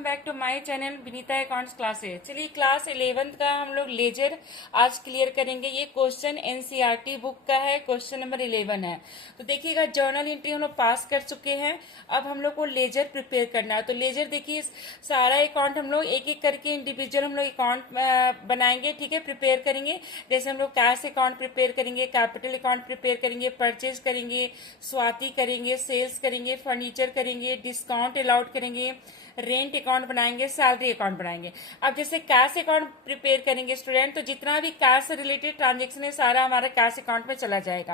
Welcome back to my channel Vinita accounts classes. चलिए class 11th का हम लोग लेजर आज क्लियर करेंगे। ये क्वेश्चन एनसीईआरटी बुक का है, क्वेश्चन नंबर 11 है। तो देखिएगा जर्नल एंट्री हम लोग पास कर चुके हैं, अब हम लोग को लेजर प्रिपेयर करना है। तो लेजर देखिए सारा अकाउंट हम लोग एक एक करके इंडिविजुअल हम लोग अकाउंट बनाएंगे, ठीक है, प्रिपेयर करेंगे। जैसे हम लोग कैश अकाउंट प्रिपेयर करेंगे, कैपिटल अकाउंट प्रिपेयर करेंगे, परचेज करेंगे, स्वाति करेंगे, सेल्स करेंगे, फर्नीचर करेंगे, डिस्काउंट अलाउड करेंगे, रेंट अकाउंट बनाएंगे, सैलरी अकाउंट बनाएंगे। अब जैसे कैश अकाउंट प्रिपेयर करेंगे स्टूडेंट, तो जितना भी कैश से रिलेटेड ट्रांजेक्शन है सारा हमारा कैश अकाउंट में चला जाएगा।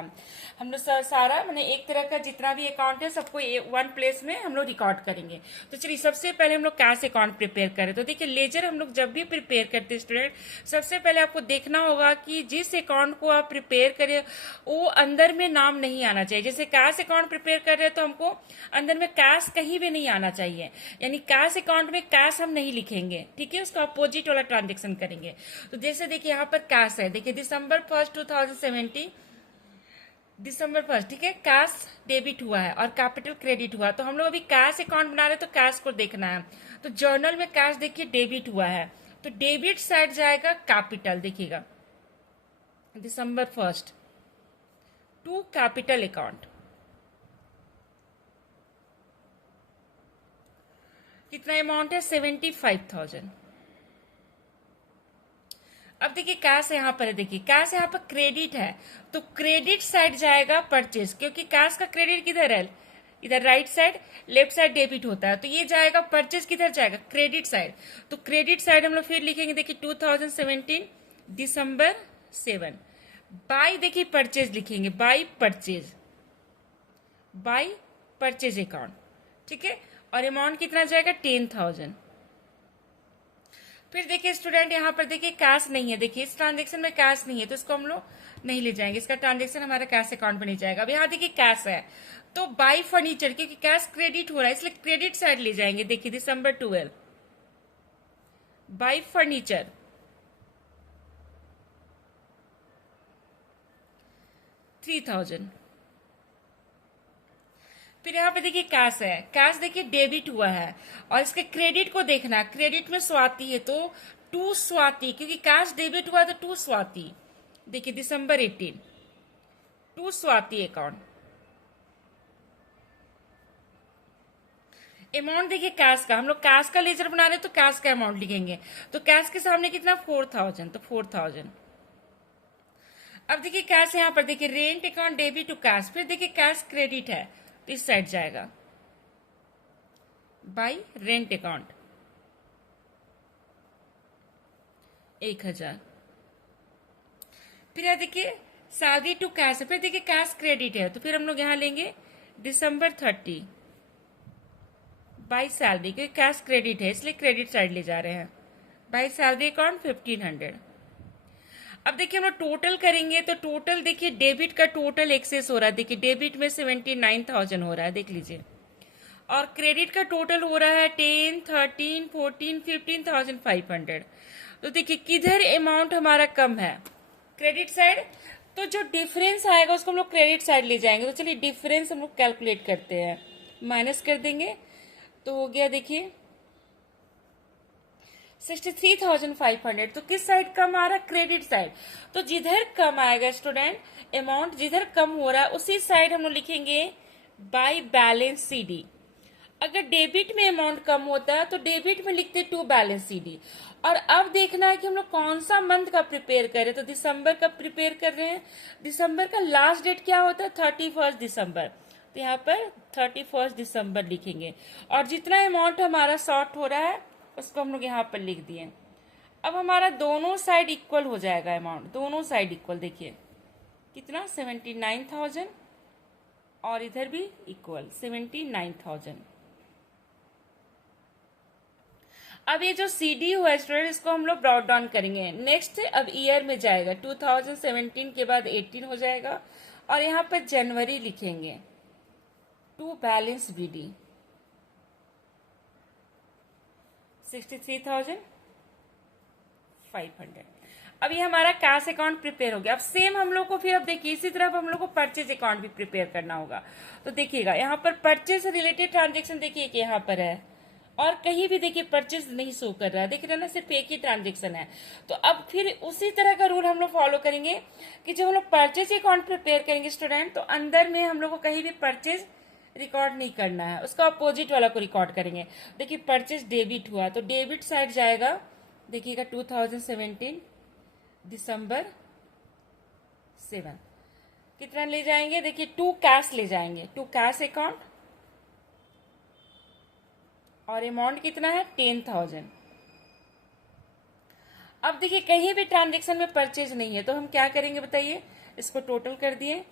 हम लोग सारा मैंने एक तरह का जितना भी अकाउंट है सबको वन प्लेस में हम लोग रिकॉर्ड करेंगे। तो चलिए सबसे पहले हम लोग कैश अकाउंट प्रिपेयर करें। तो देखिए लेजर हम लोग जब भी प्रिपेयर करते हैं स्टूडेंट, सबसे पहले आपको देखना होगा कि जिस अकाउंट को आप प्रिपेयर करें वो अंदर में नाम नहीं आना चाहिए। जैसे कैश अकाउंट प्रिपेयर कर रहे हैं तो हमको अंदर में कैश कहीं भी नहीं आना चाहिए, यानी कैश अकाउंट में कैश हम नहीं लिखेंगे, ठीक है, उसका अपोजिट वाला ट्रांजेक्शन करेंगे। तो जैसे देखिए यहाँ पर कैश है, देखिए December 1st 2017 December 1st, ठीक है, कैश डेबिट हुआ है और कैपिटल क्रेडिट हुआ। तो हम लोग अभी कैश अकाउंट बना रहे हैं तो कैश को देखना है। तो जर्नल में कैश देखिए डेबिट हुआ है, तो डेबिट साइड जाएगा कैपिटल, देखिएगा December 1st to capital account. कितना अमाउंट है? 75,000। अब देखिए कैश यहाँ पर है, देखिए कैश यहाँ पर क्रेडिट है तो क्रेडिट साइड जाएगा परचेज, क्योंकि कैश का क्रेडिट किधर है? इधर right side, left side debit होता है, तो ये जाएगा परचेज किधर जाएगा? Credit side. तो क्रेडिट साइड हम लोग फिर लिखेंगे, देखिए 2017 December 7। बाई देखिए परचेज लिखेंगे, by purchase, by purchase account, ठीक है, और अमाउंट कितना जाएगा? 10,000। फिर देखिए स्टूडेंट यहाँ पर देखिए कैश नहीं है, देखिए इस ट्रांजेक्शन में कैश नहीं है तो इसको हम लोग नहीं ले जाएंगे, इसका ट्रांजेक्शन हमारा कैश अकाउंट में नहीं जाएगा। अब यहाँ देखिए कैश है तो बाई फर्नीचर, क्योंकि कैश क्रेडिट हो रहा है इसलिए क्रेडिट साइड ले जाएंगे। देखिए December 12 बाई फर्नीचर, $3,000। फिर यहाँ पे देखिए कैश है, कैश देखिए डेबिट हुआ है और इसके क्रेडिट को देखना, क्रेडिट में स्वाति है तो टू स्वाति, क्योंकि कैश डेबिट हुआ है तो टू स्वाति। देखिए December 18 to Swati account. Amount देखिए कैश का, हम लोग कैश का लेजर बना रहे हैं तो कैश का अमाउंट लिखेंगे। तो कैश के सामने कितना? 4,000, तो 4,000। अब देखिए कैश यहाँ पर देखिए rent account debit to cash, फिर देखिए कैश क्रेडिट है तो इस साइड जाएगा बाई रेंट अकाउंट 1,000। फिर यहाँ देखिए सैलरी टू कैश है, फिर देखिए कैश क्रेडिट है तो फिर हम लोग यहाँ लेंगे December 30 बाई सैलरी, क्योंकि कैश क्रेडिट है इसलिए क्रेडिट साइड ले जा रहे हैं, बाई सैलरी अकाउंट 1,500। अब देखिए हम लोग टोटल करेंगे तो टोटल देखिए डेबिट का टोटल एक्सेस हो रहा है, देखिए डेबिट में 79,000 हो रहा है, देख लीजिए, और क्रेडिट का टोटल हो रहा है 10, 13, 14, 15,500। तो देखिए किधर अमाउंट हमारा कम है? Credit side. तो जो डिफरेंस आएगा उसको हम लोग क्रेडिट साइड ले जाएंगे। तो चलिए डिफरेंस हम लोग कैलकुलेट करते हैं, माइनस कर देंगे तो हो गया देखिए 63,500। तो किस साइड कम आ रहा है? Credit side. तो जिधर कम आएगा स्टूडेंट अमाउंट, जिधर कम हो रहा है उसी साइड हम लोग लिखेंगे बाई बैलेंस CD। अगर डेबिट में अमाउंट कम होता है तो डेबिट में लिखते टू बैलेंस CD। और अब देखना है कि हम लोग कौन सा मंथ का प्रिपेयर कर रहे हैं। तो दिसंबर का प्रिपेयर कर रहे हैं, दिसंबर का लास्ट डेट क्या होता है? 31 दिसंबर, तो यहाँ पर 31 दिसंबर लिखेंगे। और जितना अमाउंट हमारा शॉर्ट हो रहा है उसको हम लोग यहाँ पर लिख दिए। अब हमारा दोनों साइड इक्वल हो जाएगा अमाउंट, दोनों साइड इक्वल, देखिए कितना? 79,000 और इधर भी इक्वल 79,000। अब ये जो CD हुआ स्टूडेंट इसको हम लोग ब्रॉट डाउन करेंगे। नेक्स्ट अब ईयर में जाएगा, 2017 के बाद 18 हो जाएगा और यहाँ पर जनवरी लिखेंगे टू बैलेंस BD 63,500। अब ये हमारा कैश अकाउंट प्रिपेयर हो गया। अब सेम हम लोग को फिर अब देखिए इसी तरह हम लोग को परचेज अकाउंट भी प्रिपेयर करना होगा। तो देखिएगा यहाँ पर परचेज से रिलेटेड ट्रांजेक्शन देखिए कि यहाँ पर है और कहीं भी देखिए परचेज नहीं शो कर रहा है, देख रहे हैं ना, सिर्फ एक ही ट्रांजेक्शन है। तो अब फिर उसी तरह का रूल हम लोग फॉलो करेंगे कि जब हम लोग परचेज अकाउंट प्रिपेयर करेंगे स्टूडेंट, तो अंदर में हम लोग को कहीं भी परचेज रिकॉर्ड नहीं करना है, उसका अपोजिट वाला को रिकॉर्ड करेंगे। देखिए परचेज डेबिट हुआ तो डेबिट साइड जाएगा, देखिएगा 2017 दिसंबर 7 कितना ले जाएंगे, देखिए टू कैश ले जाएंगे, टू कैश अकाउंट, और अमाउंट कितना है 10,000। अब देखिए कहीं भी ट्रांजेक्शन में परचेज नहीं है तो हम क्या करेंगे बताइए, इसको टोटल कर दिए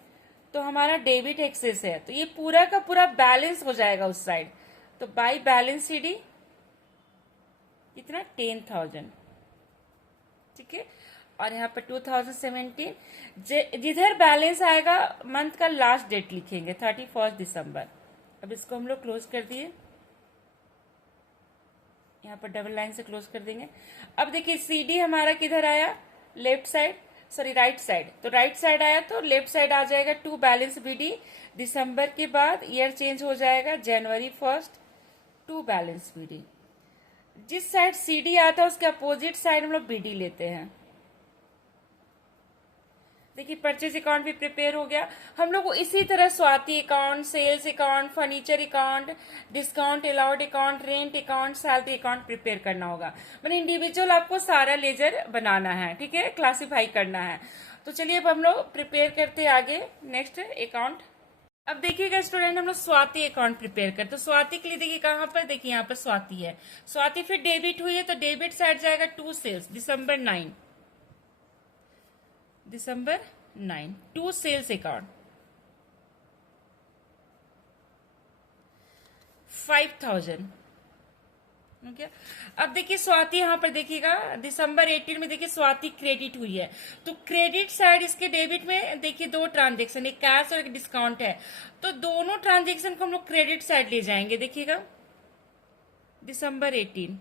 तो हमारा डेबिट एक्सेस है, तो ये पूरा का पूरा बैलेंस हो जाएगा उस साइड। तो बाई बैलेंस सीडी कितना 10,000, ठीक है। और यहाँ पर 2017 जिधर बैलेंस आएगा मंथ का लास्ट डेट लिखेंगे 31 दिसंबर। अब इसको हम लोग क्लोज कर दिए, यहाँ पर डबल लाइन से क्लोज कर देंगे। अब देखिए सीडी हमारा किधर आया, left side, sorry right side, तो राइट साइड आया तो लेफ्ट साइड आ जाएगा टू बैलेंस बीडी, दिसंबर के बाद ईयर चेंज हो जाएगा जनवरी 1 टू बैलेंस बीडी। जिस साइड सीडी आता है उसके अपोजिट साइड हम लोग बीडी लेते हैं। देखिए परचेज अकाउंट भी प्रिपेयर हो गया। हम लोग को इसी तरह Swati account, sales account, furniture account, discount allowed account, rent account, salary account prepare करना होगा। मैंने इंडिविजुअल आपको सारा लेजर बनाना है, ठीक है, क्लासिफाई करना है। तो चलिए अब हम लोग प्रिपेयर करते हैं आगे नेक्स्ट अकाउंट। अब देखिएगा स्टूडेंट, हम लोग स्वाति अकाउंट प्रिपेयर करते, तो स्वाति के लिए देखिए कहाँ पर, देखिए यहाँ पर स्वाति है, स्वाति फिर डेबिट हुई है तो डेबिट साइड जाएगा टू सेल्स दिसंबर 9 टू सेल्स अकाउंट 5,000। ओके, अब देखिए स्वाति यहां पर देखिएगा दिसंबर 18 में देखिए स्वाति क्रेडिट हुई है, तो क्रेडिट साइड इसके डेबिट में देखिए दो ट्रांजेक्शन, एक कैश और एक डिस्काउंट है, तो दोनों ट्रांजेक्शन को हम लोग क्रेडिट साइड ले जाएंगे। देखिएगा दिसंबर 18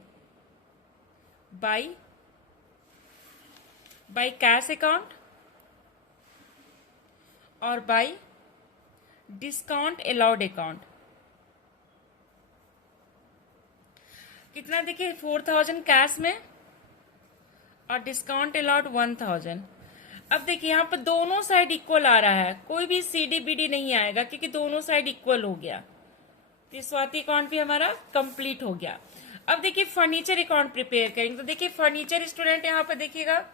बाई कैश अकाउंट और बाई डिस्काउंट अलाउड अकाउंट। कितना देखिए 4,000 कैश में और डिस्काउंट अलाउड 1,000। अब देखिए यहाँ पर दोनों साइड इक्वल आ रहा है, कोई भी सीडी बीडी नहीं आएगा क्योंकि दोनों साइड इक्वल हो गया, तो स्वाति अकाउंट भी हमारा कंप्लीट हो गया। अब देखिए फर्नीचर अकाउंट प्रिपेयर करेंगे, तो देखिए फर्नीचर स्टूडेंट यहाँ पर देखिएगा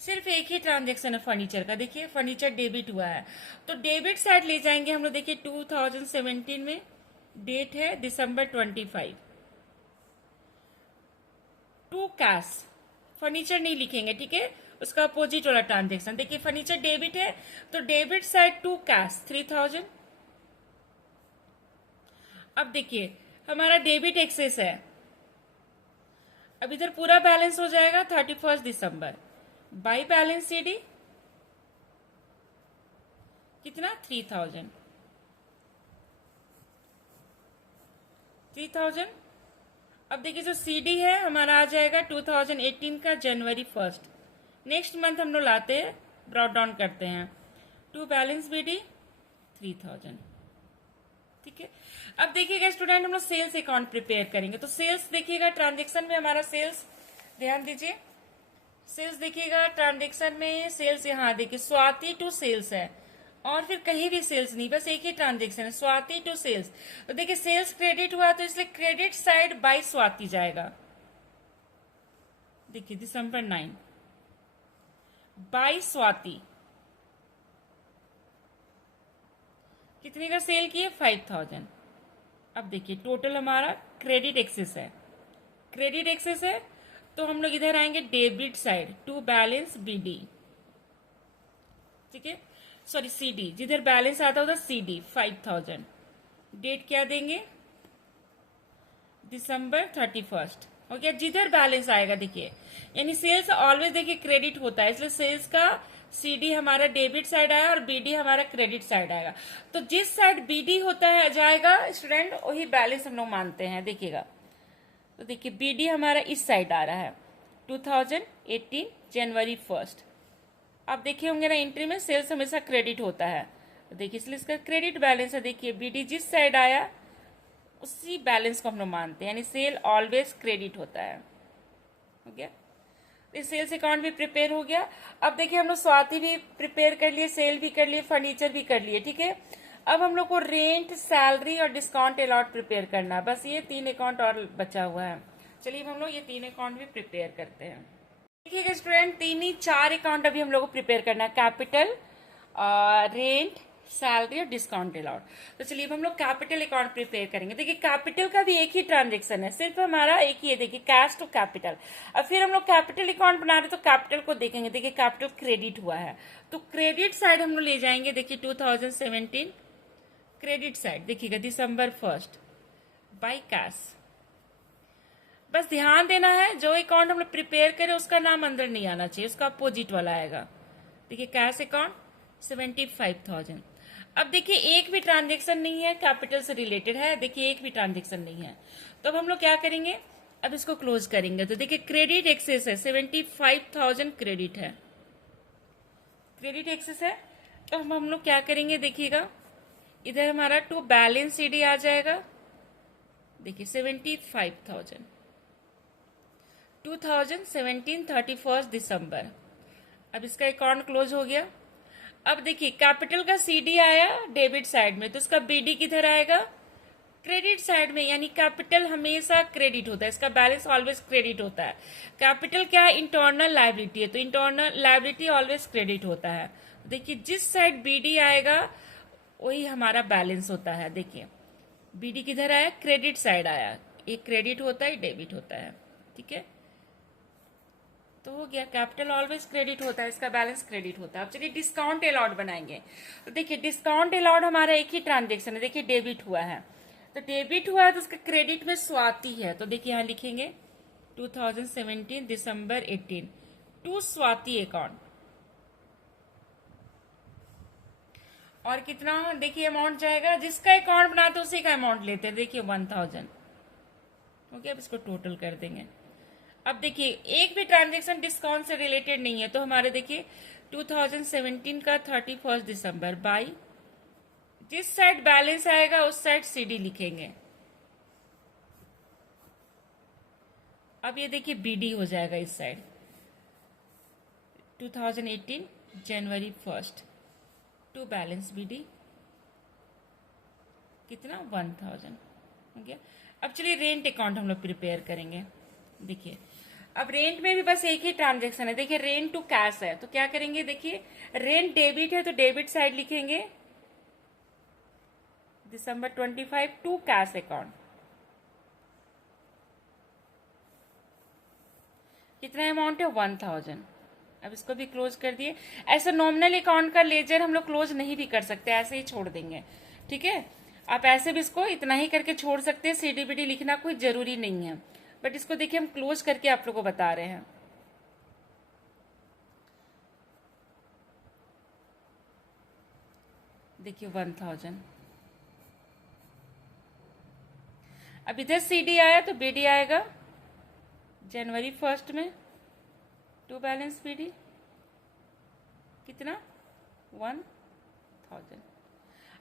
सिर्फ एक ही ट्रांजेक्शन है फर्नीचर का, देखिए फर्नीचर डेबिट हुआ है तो डेबिट साइड ले जाएंगे हम लोग। देखिए 2017 में डेट है दिसंबर 25 टू कैश, फर्नीचर नहीं लिखेंगे, ठीक है, उसका अपोजिट वाला ट्रांजेक्शन। देखिए फर्नीचर डेबिट है तो डेबिट साइड टू कैश 3,000। अब देखिए हमारा डेबिट एक्सेस है, अब इधर पूरा बैलेंस हो जाएगा 31 दिसंबर बाई बैलेंस सीडी कितना 3,000। अब देखिए जो सीडी है हमारा आ जाएगा 2018 का जनवरी 1। नेक्स्ट मंथ हम लोग लाते हैं, ब्रॉट डाउन करते हैं, टू बैलेंस बीडी 3,000, ठीक है। अब देखिएगा स्टूडेंट हम लोग सेल्स अकाउंट प्रिपेयर करेंगे, तो सेल्स देखिएगा ट्रांजेक्शन में हमारा सेल्स, ध्यान दीजिए सेल्स देखिएगा ट्रांजेक्शन में सेल्स यहाँ देखिए स्वाति टू सेल्स है और फिर कहीं भी सेल्स नहीं, बस एक ही ट्रांजेक्शन है स्वाति टू सेल्स। तो देखिए सेल्स क्रेडिट हुआ तो इसलिए क्रेडिट साइड बाय स्वाति जाएगा। देखिए दिसंबर 9 बाय स्वाति कितने का सेल किए 5,000। अब देखिए टोटल हमारा क्रेडिट एक्सेस है, क्रेडिट एक्सेस है तो हम लोग इधर आएंगे debit side to balance BD, ठीक है, सॉरी सीडी, जिधर बैलेंस आता है उधर सीडी 5,000। डेट क्या देंगे दिसंबर 31 हो गया, जिधर बैलेंस आएगा देखिए, यानी सेल्स ऑलवेज देखिए क्रेडिट होता है, इसलिए सेल्स का सीडी हमारा डेबिट साइड आया और बीडी हमारा क्रेडिट साइड आएगा। तो जिस साइड बीडी होता है जाएगा स्टूडेंट वही बैलेंस हम लोग मानते हैं। देखिएगा तो देखिए बीडी हमारा इस साइड आ रहा है 2018 जनवरी 1। आप देखे होंगे ना एंट्री में सेल्स हमेशा क्रेडिट होता है, तो देखिए इसलिए इसका क्रेडिट बैलेंस है। देखिए बीडी जिस साइड आया उसी बैलेंस को हम लोग मानते हैं, यानी सेल ऑलवेज क्रेडिट होता है। हो गया, इस सेल्स अकाउंट भी प्रिपेयर हो गया। अब देखिए हम लोग स्वाति भी प्रिपेयर कर लिए, सेल भी कर लिए, फर्नीचर भी कर लिए, ठीक है। अब हम लोग को रेंट, सैलरी और डिस्काउंट अलॉट प्रिपेयर करना है, बस ये 3 अकाउंट और बचा हुआ है। चलिए हम लोग ये 3 अकाउंट भी प्रिपेयर करते हैं। देखिएगा स्टूडेंट, 3 ही 4 अकाउंट अभी हम लोग को प्रिपेयर करना है, कैपिटल, रेंट, सैलरी और डिस्काउंट अलाउड। तो चलिए अब हम लोग कैपिटल अकाउंट प्रिपेयर करेंगे। देखिए कैपिटल का भी एक ही ट्रांजेक्शन है, सिर्फ हमारा एक ही है, देखिए कैश टू कैपिटल। अब फिर हम लोग कैपिटल अकाउंट बना रहे तो कैपिटल को देखेंगे, देखिए कैपिटल क्रेडिट हुआ है तो क्रेडिट साइड हम लोग ले जाएंगे। देखिए 2017 क्रेडिट साइड, देखिएगा December 1 बाई कैश। बस ध्यान देना है जो अकाउंट हम लोग प्रिपेयर करें उसका नाम अंदर नहीं आना चाहिए, उसका अपोजिट वाला आएगा। देखिए कैश अकाउंट 75,000। अब देखिए एक भी ट्रांजेक्शन नहीं है, कैपिटल से रिलेटेड है, देखिए एक भी ट्रांजेक्शन नहीं है। तो अब हम लोग क्या करेंगे, अब इसको क्लोज करेंगे। तो देखिए क्रेडिट एक्सेस है, 75,000 क्रेडिट है, क्रेडिट एक्सेस है। तो हम लोग क्या करेंगे, देखिएगा इधर हमारा टू बैलेंस सीडी आ जाएगा। देखिए 75,000 2017 31 दिसंबर। अब इसका अकाउंट क्लोज हो गया। अब देखिए कैपिटल का सीडी आया डेबिट साइड में, तो इसका बीडी किधर आएगा, क्रेडिट साइड में, यानी कैपिटल हमेशा क्रेडिट होता है, इसका बैलेंस ऑलवेज क्रेडिट होता है। कैपिटल क्या है, इंटरनल लायबिलिटी है, तो इंटरनल लायबिलिटी ऑलवेज क्रेडिट होता है। देखिए जिस साइड बीडी आएगा वही हमारा बैलेंस होता है। देखिए बीडी किधर आया, क्रेडिट साइड आया, एक क्रेडिट होता है, डेबिट होता है, ठीक है। तो हो गया, कैपिटल ऑलवेज क्रेडिट होता है, इसका बैलेंस क्रेडिट होता है। अब चलिए डिस्काउंट अलाउड बनाएंगे। तो देखिए डिस्काउंट अलाउड हमारा एक ही ट्रांजेक्शन है, देखिए डेबिट हुआ है, तो डेबिट हुआ है तो उसका क्रेडिट में स्वाति है, तो देखिए यहाँ लिखेंगे 2017 दिसंबर 18 टू स्वाति अकाउंट। और कितना देखिए अमाउंट जाएगा, जिसका अकाउंट बनाते उसी का अमाउंट लेते हैं, देखिए 1000। ओके, अब इसको टोटल कर देंगे। अब देखिए एक भी ट्रांजेक्शन डिस्काउंट से रिलेटेड नहीं है, तो हमारे देखिए 2017 का 31 दिसंबर बाई, जिस साइड बैलेंस आएगा उस साइड सीडी लिखेंगे। अब ये देखिए बीडी हो जाएगा इस साइड, 2018 जनवरी 1 टू बैलेंस बीडी कितना 1000 हो गया। अब चलिए रेंट अकाउंट हम लोग प्रिपेयर करेंगे। देखिए अब रेंट में भी बस एक ही ट्रांजेक्शन है, देखिए रेंट टू कैश है, तो क्या करेंगे, देखिए रेंट डेबिट है तो डेबिट साइड लिखेंगे December 25 टू कैश अकाउंट। कितना अमाउंट है 1000। अब इसको भी क्लोज कर दिए। ऐसे नॉमिनल अकाउंट का लेजर हम लोग क्लोज नहीं भी कर सकते, ऐसे ही छोड़ देंगे, ठीक है। आप ऐसे भी इसको इतना ही करके छोड़ सकते हैं, सीडीबीडी लिखना कोई जरूरी नहीं है, बट इसको देखिए हम क्लोज करके आप लोग को बता रहे हैं। देखिए 1000। अब इधर सीडी आया तो बीडी आएगा जनवरी 1 में टू बैलेंस बीडी कितना 1000।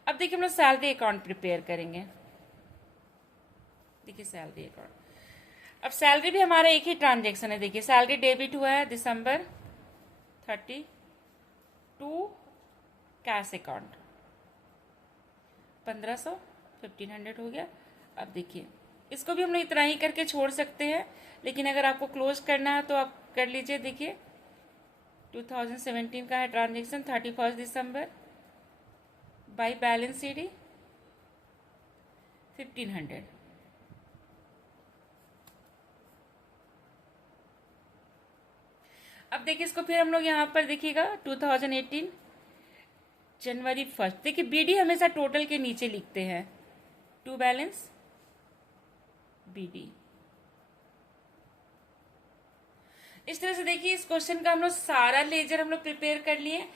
अब देखिए हम लोग सैलरी अकाउंट प्रिपेयर करेंगे। देखिए सैलरी अकाउंट, अब सैलरी भी हमारा एक ही ट्रांजेक्शन है, देखिए सैलरी डेबिट हुआ है December 30 टू कैश अकाउंट 1500 1500 हो गया। अब देखिए इसको भी हम लोग इतना ही करके छोड़ सकते हैं, लेकिन अगर आपको क्लोज करना है तो आप कर लीजिए। देखिए 2017 का है transaction 31 December by balance CD 1500। अब देखिए इसको फिर हम लोग यहाँ पर देखिएगा 2018 जनवरी 1। देखिए बीडी हमेशा टोटल के नीचे लिखते हैं, टू बैलेंस बीडी। इस तरह से देखिए इस क्वेश्चन का हम लोग सारा लेजर हम लोग प्रिपेयर कर लिए।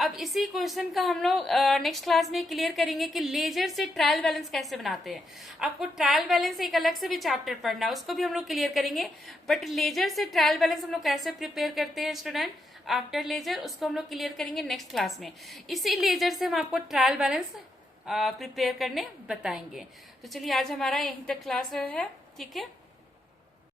अब इसी क्वेश्चन का हम लोग नेक्स्ट क्लास में क्लियर करेंगे कि लेजर से ट्रायल बैलेंस कैसे बनाते हैं। आपको ट्रायल बैलेंस एक अलग से भी चैप्टर पढ़ना है, उसको भी हम लोग क्लियर करेंगे, बट लेजर से ट्रायल बैलेंस हम लोग कैसे प्रिपेयर करते हैं स्टूडेंट आफ्टर लेजर, उसको हम लोग क्लियर करेंगे नेक्स्ट क्लास में। इसी लेजर से हम आपको ट्रायल बैलेंस प्रिपेयर करने बताएंगे। तो चलिए आज हमारा यहीं तक क्लास है, ठीक है।